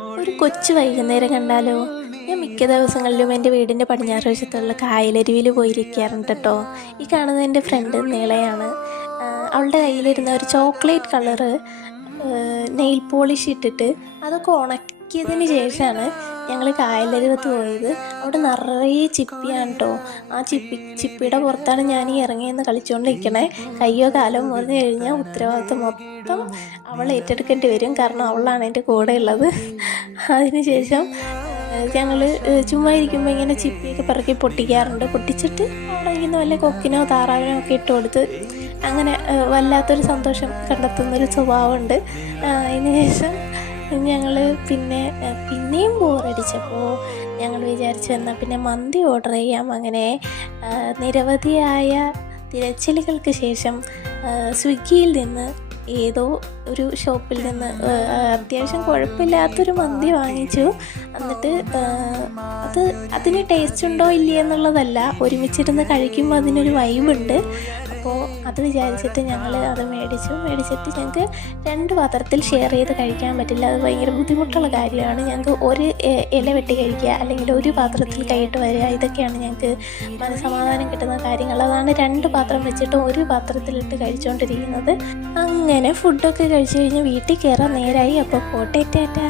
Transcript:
ഒരു കൊച്ചു വൈകുന്നേരം കണ്ടാലോ? ഞാൻ മിക്ക ദിവസങ്ങളിലും എൻ്റെ വീടിൻ്റെ പടിഞ്ഞാറ് വശത്തുള്ള കായലരുവിയിൽ പോയിരിക്കാറുണ്ട് കേട്ടോ. ഈ കാണുന്നത് എൻ്റെ ഫ്രണ്ട് നീളയാണ്. അവളുടെ കയ്യിലിരുന്ന ഒരു ചോക്ലേറ്റ് കളറ് നെയിൽ പോളിഷ് ഇട്ടിട്ട് അതൊക്കെ ഉണക്കിയതിന് ശേഷമാണ് ഞങ്ങൾ കായലരുവത്ത് പോയത്. അവിടെ നിറയെ ചിപ്പിയാണ് കേട്ടോ. ആ ചിപ്പിയുടെ പുറത്താണ് ഞാൻ ഈ ഇറങ്ങിയെന്ന് കളിച്ചുകൊണ്ടിരിക്കണേ. കയ്യോ കാലോ മുറിഞ്ഞു കഴിഞ്ഞാൽ ഉത്തരവാദിത്വം മൊത്തം അവൾ ഏറ്റെടുക്കേണ്ടി വരും, കാരണം അവളാണ് എൻ്റെ കൂടെ ഉള്ളത്. അതിനുശേഷം ഞങ്ങൾ ചുമ്മാ ഇരിക്കുമ്പോൾ ഇങ്ങനെ ചിപ്പിയൊക്കെ പിറക്കി പൊട്ടിക്കാറുണ്ട്. പൊട്ടിച്ചിട്ട് അവിടെ ഇങ്ങനെ വല്ല കൊക്കിനോ താറാവിനോ ഒക്കെ ഇട്ട് കൊടുത്ത് അങ്ങനെ വല്ലാത്തൊരു സന്തോഷം കണ്ടെത്തുന്നൊരു സ്വഭാവമുണ്ട്. അതിനുശേഷം ഞങ്ങൾ പിന്നെയും ബോറടിച്ചപ്പോൾ ഞങ്ങൾ വിചാരിച്ചു എന്നാൽ പിന്നെ മന്തി ഓർഡർ ചെയ്യാം. അങ്ങനെ നിരവധിയായ തിരച്ചിലുകൾക്ക് ശേഷം സ്വിഗ്ഗിയിൽ നിന്ന് ഏതോ ഒരു ഷോപ്പിൽ നിന്ന് അത്യാവശ്യം കുഴപ്പമില്ലാത്തൊരു മന്തി വാങ്ങിച്ചു. എന്നിട്ട് അതിന് ടേസ്റ്റ് ഉണ്ടോ ഇല്ലേ എന്നുള്ളതല്ല, ഒരുമിച്ചിരുന്ന് കഴിക്കുമ്പോൾ അതിനൊരു വൈബുണ്ട്. അപ്പോൾ അത് വിചാരിച്ചിട്ട് ഞങ്ങൾ അത് മേടിച്ചിട്ട് ഞങ്ങൾക്ക് 2 പാത്രത്തിൽ ഷെയർ ചെയ്ത് കഴിക്കാൻ പറ്റില്ല. അത് ഭയങ്കര ബുദ്ധിമുട്ടുള്ള കാര്യമാണ്. ഞങ്ങൾക്ക് ഒരു ഇല വെട്ടി കഴിക്കുക, അല്ലെങ്കിൽ ഒരു പാത്രത്തിൽ കൈയിട്ട് വരിക, ഇതൊക്കെയാണ് ഞങ്ങൾക്ക് മനസ്സമാധാനം കിട്ടുന്ന കാര്യങ്ങൾ. അതാണ് 2 പാത്രം വെച്ചിട്ട് ഒരു പാത്രത്തിലിട്ട് കഴിച്ചുകൊണ്ടിരിക്കുന്നത്. അങ്ങനെ ഫുഡൊക്കെ കഴിച്ച് കഴിഞ്ഞ് വീട്ടിൽ കയറാൻ നേരായി. അപ്പോൾ പോട്ടെ ടാറ്റാ.